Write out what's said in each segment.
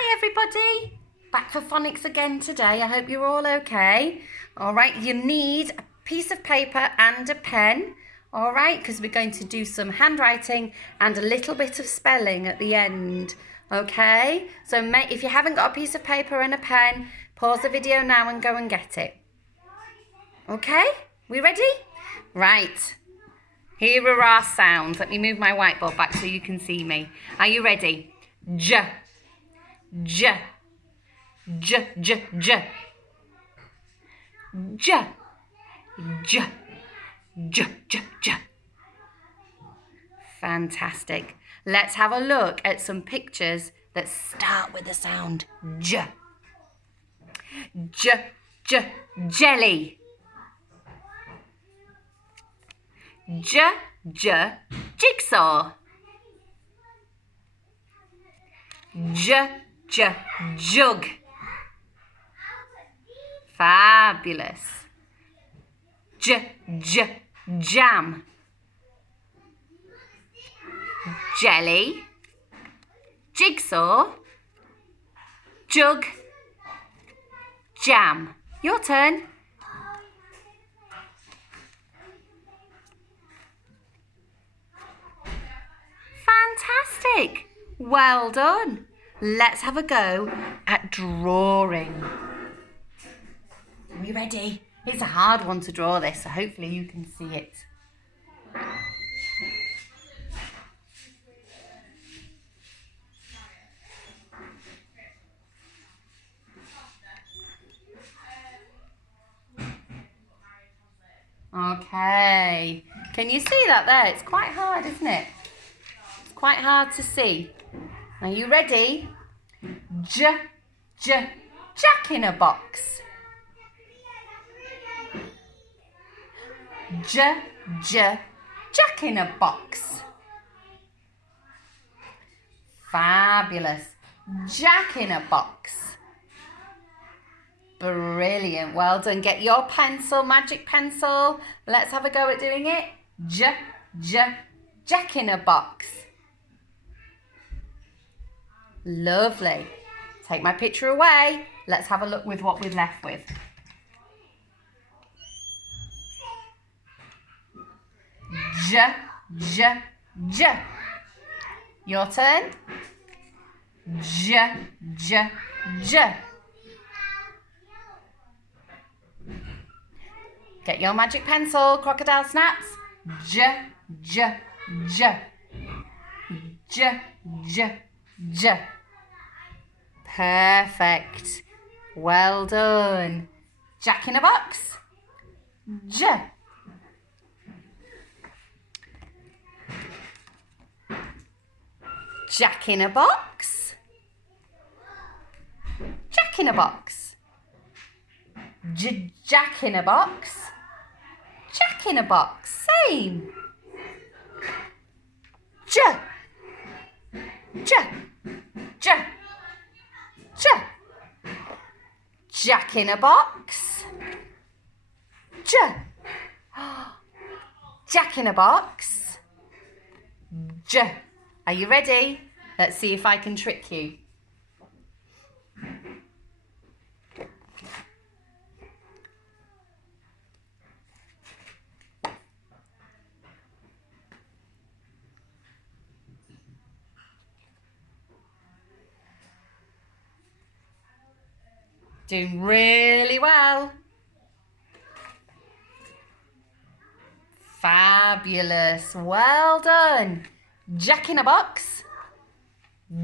Hi everybody, back for phonics again today. I hope you're all okay. All right, you need a piece of paper and a pen, all right, because we're going to do some handwriting and a little bit of spelling at the end, okay? So if you haven't got a piece of paper and a pen, pause the video now and go and get it. Okay, we ready? Right, here are our sounds. Let me move my whiteboard back so you can see me. Are you ready? J. J, j, j, j, j, j, j, j, j. Fantastic. Let's have a look at some pictures that start with the sound j. J, j, jelly. J, j, jigsaw. J, j, jug. Fabulous. J, j, jam. Jelly, jigsaw, jug, jam. Your turn. Fantastic. Well done. Let's have a go at drawing. Are you ready? It's a hard one to draw this, so hopefully you can see it. Okay. Can you see that there? It's quite hard, isn't it? It's quite hard to see. Are you ready? Jack in a box. Jack in a box. Fabulous. Jack in a box. Brilliant. Well done. Get your pencil, magic pencil. Let's have a go at doing it. Jack in a box. Lovely. Take my picture away. Let's have a look with what we're left with. J. Your turn. J. Get your magic pencil, crocodile snaps. J. Perfect. Well done. Jack in a box. J. Jack in a box. Jack in a box. Jack in a box. Jack in a box. Same. Jack in a box. Jack in a box. Are you ready? Let's see if I can trick you. Doing really well. Fabulous. Well done. Jack in a box.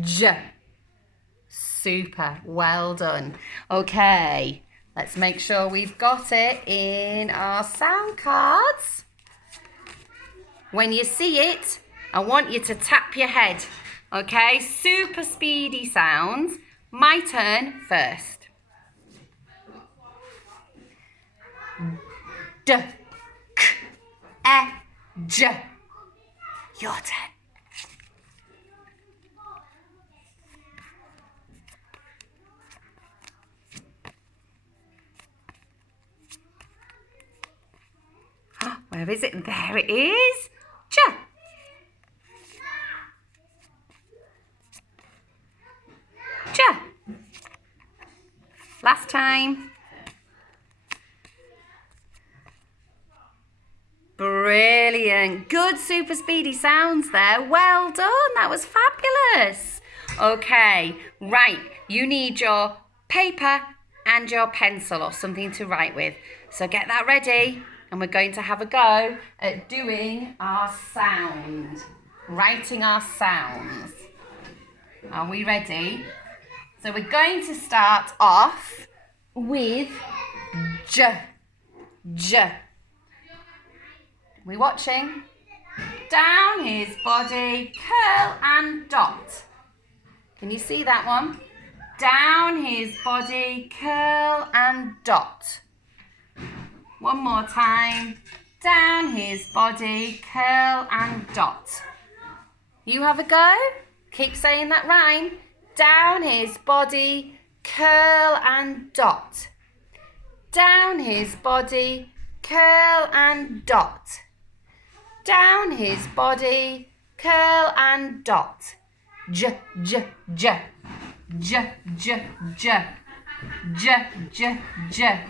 J. Super. Well done. Okay. Let's make sure we've got it in our sound cards. When you see it, I want you to tap your head. Okay? Super speedy sounds. My turn first. D, k, e, j. Your turn. Where is it? There it is. J. J. Last time. Brilliant. Good super speedy sounds there. Well done. That was fabulous. Okay, right. You need your paper and your pencil or something to write with. So get that ready and we're going to have a go at doing our sound. Writing our sounds. Are we ready? So we're going to start off with J. J. We watching? Down his body, curl and dot. Can you see that one? Down his body, curl and dot. One more time. Down his body, curl and dot. You have a go? Keep saying that rhyme. Down his body, curl and dot. Down his body, curl and dot. Down his body, curl and dot. J, j, j. J, j, j. J, j, j.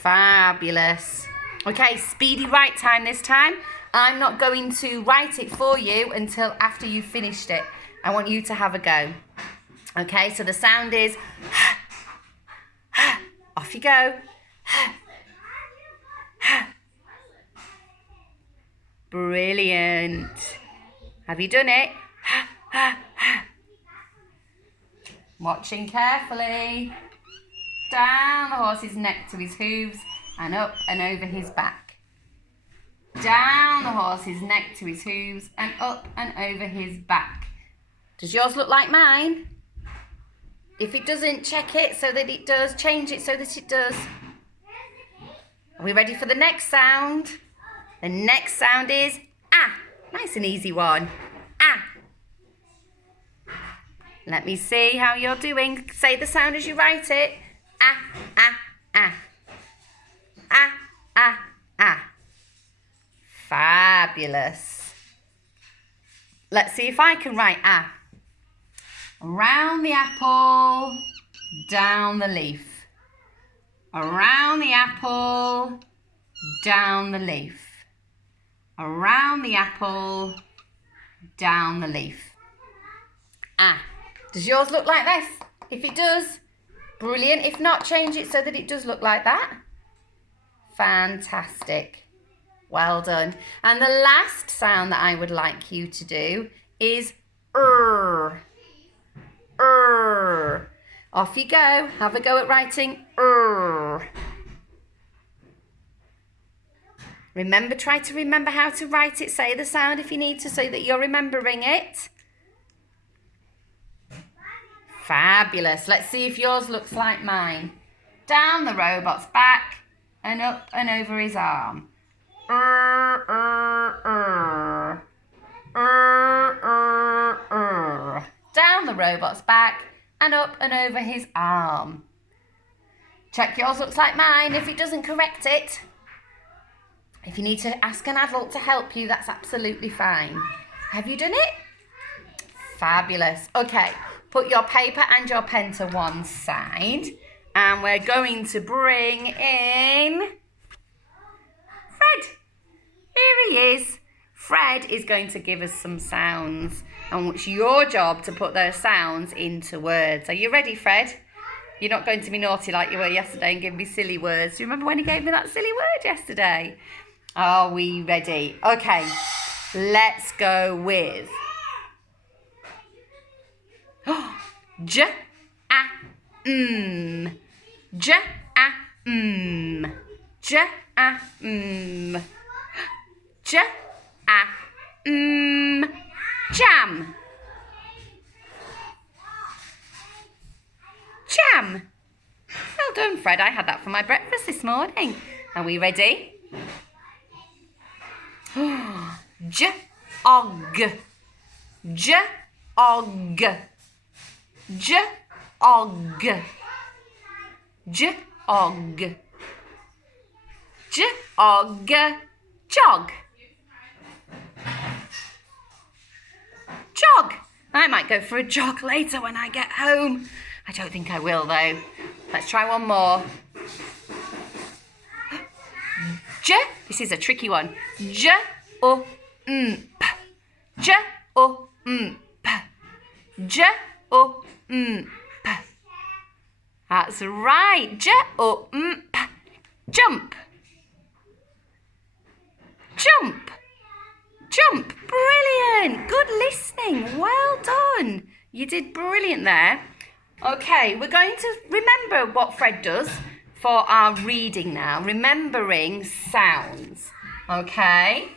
Fabulous. Okay, speedy write time this time. I'm not going to write it for you until after you've finished it. I want you to have a go. Okay, so the sound is off you go. Brilliant. Have you done it? Watching carefully. Down the horse's neck to his hooves and up and over his back. Down the horse's neck to his hooves and up and over his back. Does yours look like mine? If it doesn't, check it so that it does. Change it so that it does. Are we ready for the next sound? The next sound is ah. Nice and easy one. Ah. Let me see how you're doing. Say the sound as you write it. Ah, ah, ah. Ah, ah, ah. Fabulous. Let's see if I can write ah. Around the apple, down the leaf. Around the apple, down the leaf. Around the apple, down the leaf. Ah. Does yours look like this? If it does, brilliant. If not, change it so that it does look like that. Fantastic. Well done. And the last sound that I would like you to do is Off you go. Have a go at writing Remember, try to remember how to write it. Say the sound if you need to so that you're remembering it. Fabulous. Let's see if yours looks like mine. Down the robot's back and up and over his arm. Down the robot's back and up and over his arm. Check yours looks like mine. If it doesn't, correct it. If you need to ask an adult to help you, that's absolutely fine. Have you done it? Fabulous. Okay, put your paper and your pen to one side. And we're going to bring in Fred. Here he is. Fred is going to give us some sounds. And it's your job to put those sounds into words. Are you ready, Fred? You're not going to be naughty like you were yesterday and give me silly words. Do you remember when he gave me that silly word yesterday? Are we ready? Okay, let's go with J, A, M. J, A, M. J, A, M. J, A, M. Jam. Jam. Well done, Fred. I had that for my breakfast this morning. Are we ready? J-og. J-og. J-og. J-og. J-og. Jog. Jog. I might go for a jog later when I get home. I don't think I will though. Let's try one more. J. This is a tricky one. J o m p. J o m p. J o m p. That's right. J o m p. Jump. Jump. Jump. Brilliant. Good listening. Well done. You did brilliant there. Okay, we're going to remember what Fred does for our reading now. Remembering sounds. Okay.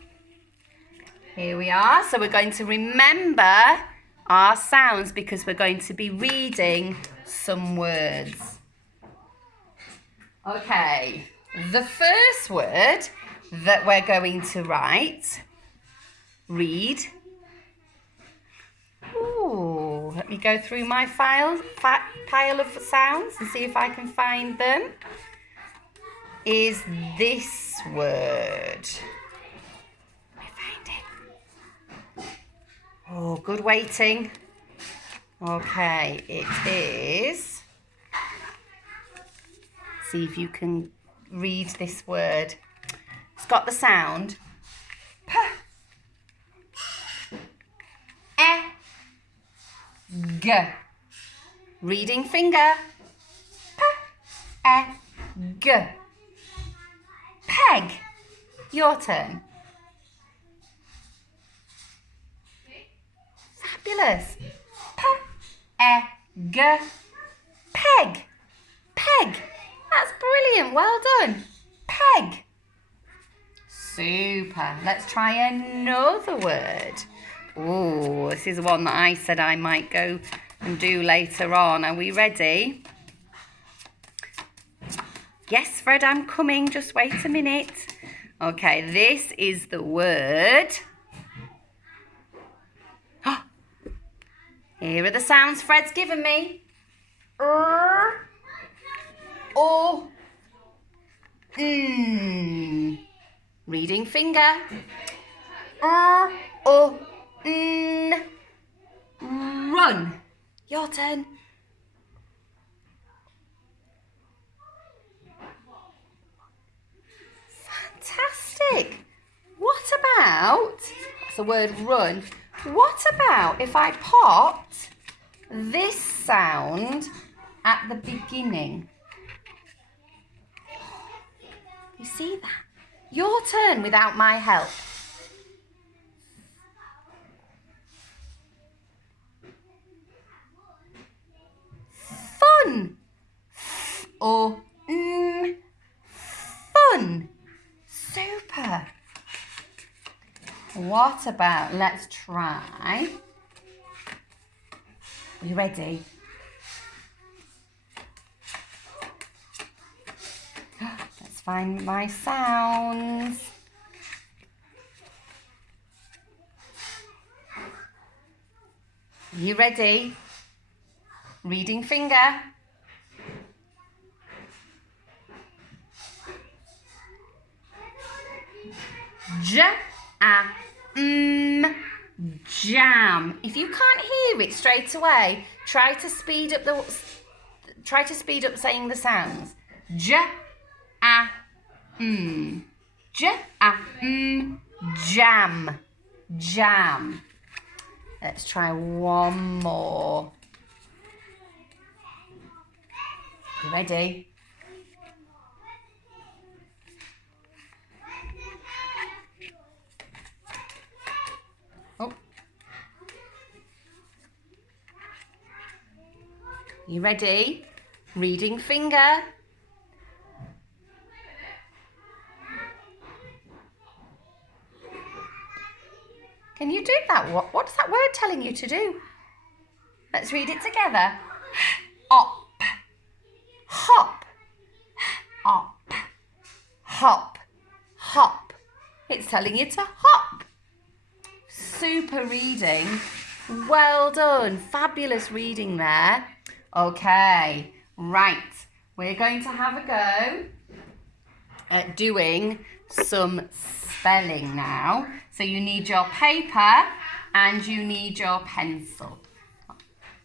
Here we are. So we're going to remember our sounds because we're going to be reading some words. Okay. The first word that we're going to read. Ooh, let me go through my pile of sounds and see if I can find them. Is this word. Let me find it. Oh, good waiting. Okay, it is. See if you can read this word. It's got the sound P, E, G. Reading finger. P, E, G. Peg. Your turn. Fabulous. P, E, G. Peg. Peg. That's brilliant. Well done. Peg. Super. Let's try another word. Oh, this is one that I said I might go and do later on. Are we ready? Yes, Fred, I'm coming. Just wait a minute. Okay, this is the word. Oh, here are the sounds Fred's given me. O, reading finger. O, n. Run. Your turn. Fantastic. What about, that's the word run. What about if I popped this sound at the beginning? You see that? Your turn without my help. Fun. Or fun. Super. What about, let's try. Are you ready? Let's find my sounds. Are you ready? Reading finger. Jam. If you can't hear it straight away, try to speed up saying the sounds. Jam. Jam. Let's try one more. You ready? Oh. You ready? Reading finger. Can you do that? What's that word telling you to do? Let's read it together. Op. Hop. Op. Hop. Hop. It's telling you to hop. Super reading. Well done. Fabulous reading there. Okay. Right. We're going to have a go at doing some spelling now. So you need your paper and you need your pencil.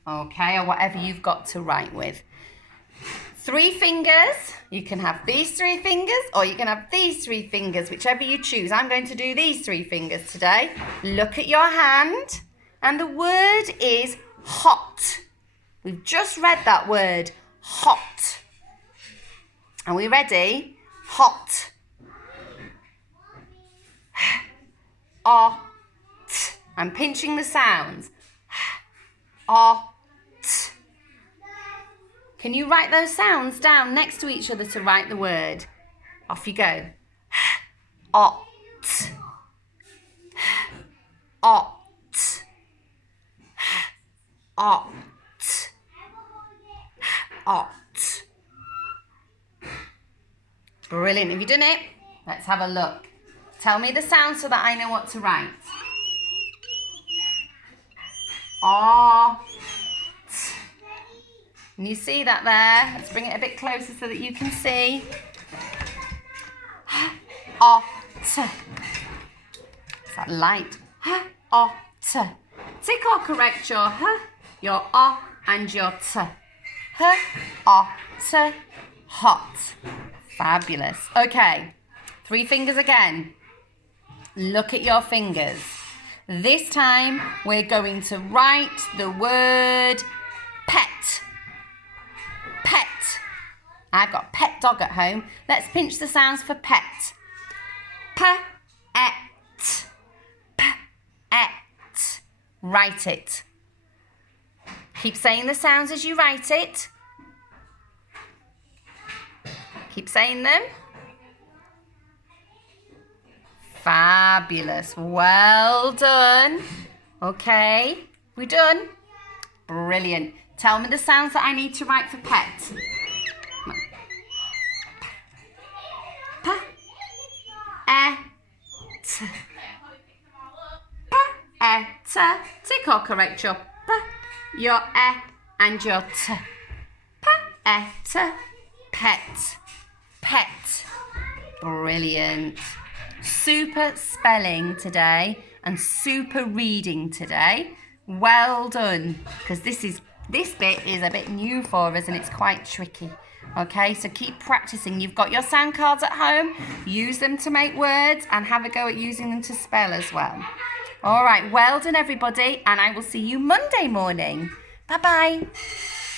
Okay, or whatever you've got to write with. 3 fingers. You can have these 3 fingers or you can have these 3 fingers, whichever you choose. I'm going to do these 3 fingers today. Look at your hand. And the word is hot. We've just read that word, hot. Are we ready? Hot. Ot. I'm pinching the sounds. Ot. Can you write those sounds down next to each other to write the word? Off you go. Ot. Ot. Ot. Ot. Brilliant. Have you done it? Let's have a look. Tell me the sound so that I know what to write. Ot. Can you see that there? Let's bring it a bit closer so that you can see. Ot. Is that light? Ot. Tick or correct your your O and your T. Ot. Hot. Fabulous. Okay. 3 fingers again. Look at your fingers. This time we're going to write the word pet. Pet. I've got pet dog at home. Let's pinch the sounds for pet. P-et. P-et. Write it. Keep saying the sounds as you write it. Keep saying them. Fabulous. Well done. Okay. We done? Brilliant. Tell me the sounds that I need to write for pet. P-et. P-et. Tick or correct your P, your E and your T. P-et. Pet. Pet. Brilliant. Super spelling today and super reading today. Well done. Because this bit is a bit new for us and it's quite tricky. Okay, so keep practicing. You've got your sound cards at home. Use them to make words and have a go at using them to spell as well. All right, well done everybody, and I will see you Monday morning. Bye-bye.